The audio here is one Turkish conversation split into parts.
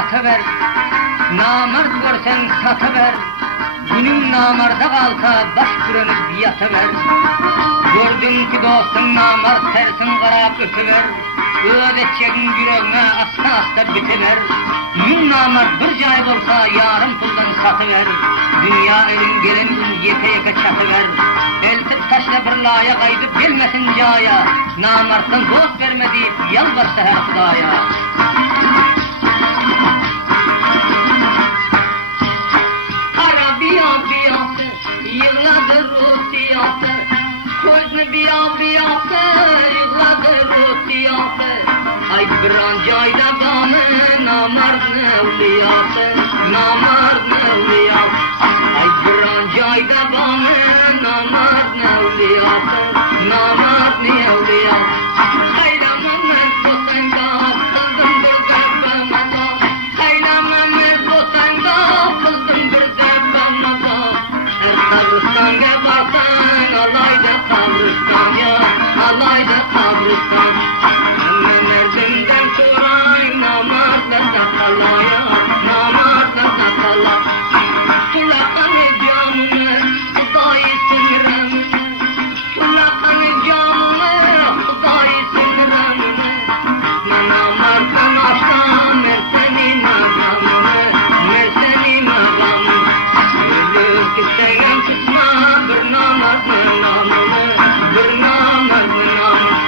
atıver, namert görsen satıver, günün namarda kalsa baş buranıp yatıver. Gördüm ki dostum namert tersin qarap öpüver, ödetçegin yüreğine asta asta bitiver. Yün namert bir cay bolsa yarım puldan satıver, dünya elin gelen gün yeke yeke çatıver. Eltip taşla bir laya kaydıp gelmesin caya, namert'tan dost verme deyip yalvarsa her Hudaya. Kara biyası, yığladı Rusiyası, koynu biyası, yığladı Rusiyası. Ay bir an cayda bana namert nevliyası, namert nevliyası. Ay bir an cayda bana namert nevliyası, namert nevliyası. Haylamanın bosanga kıldım bir depemada, haylamanın bosanga kıldım bir depemada. Kabristan'a barsan alayda kabristan ya, alayda kabristan. Nereden soray namartla sakala ya, namartla sakala. Tulakanı camını, Hudayı siniremine, tulakanı camını, Hudayı siniremine. Namartla naşta merseni nagamını, merseni nagamını. Ölür ki sen tutma bir namartla namını, bir namartla namını.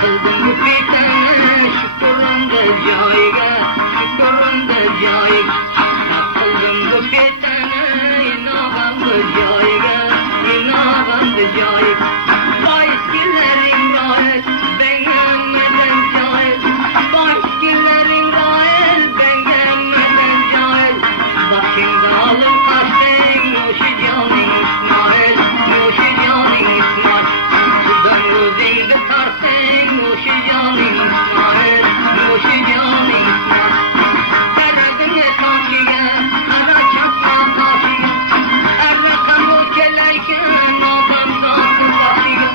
Kıldım bu fitene şükürün de cayga, şükürün de cayga. Kıldım bu fitene inağam da cayga, inağam da cayga. Bayskillerin rahel ben gelmeden cahil, bayskillerin rahel ben gelmeden cahil. Başında alıp kaçtın yoşu canın İsmail, yoşu canın İsmail. Sudan gözünde tarsın yoşu canın İsmail, yoşu canın İsmail. Eredin taşıya, ara çatma taşıya, erle kamu keleyken adam zatı taşıya.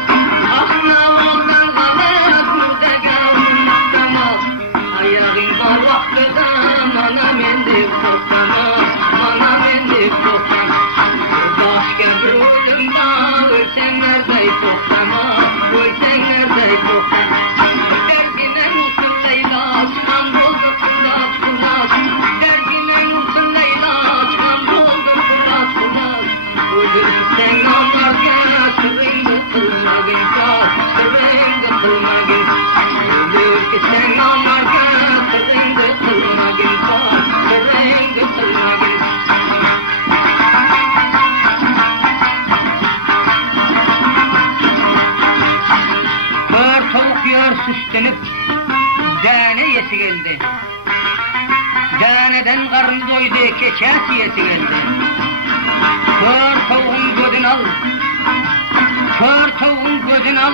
Aslına ondan kalıp murda gavun istemez, ayağın var vaktıda bana mendik toplamaz, bana mendik toplamaz. Başka bir ölümde ölsen nerede toplamaz, ölsen nerede toplamaz. Derdine olsun Leyla, çam doldu kulat kulat. Derdine olsun Leyla, çam doldu kulat kulat. Ölürsen namarga, sırrında kılmak insan, sırrında kılmak insan. Ölür ki sen namarga, sırrında kılmak insan, sırrında kılmak insan. Kör tavuk yer süslenip dane yesi geldi. Daneden karnı doydu, keçesi yesi geldi. Kör tavuğun gözünü al, kör tavuğun gözünü al,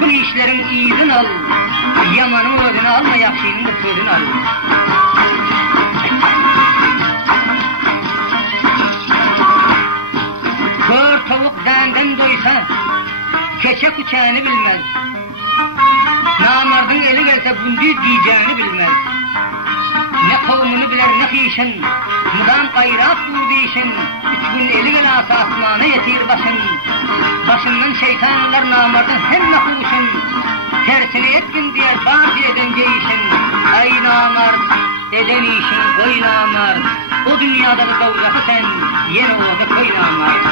bu işlerin iyisini al. Yamanın ödünü alma, yakşının da sözünü al. Kör tavuk denden doysa, keçe kuçağını bilmez. Namardın eli gelse bundu diyeceğini bilmez. Ne kavmunu biler ne hişin, mudam gayraf bu değişin. 3 gün eli gelası asmana yetir başın. Başından şeytanlar namardın hem mehuşun. Tersini etkin diğer bağış eden değişin. Ay namard, eden işin koy namard. O dünyada da davlakı sen, yine oğlanı koy namard.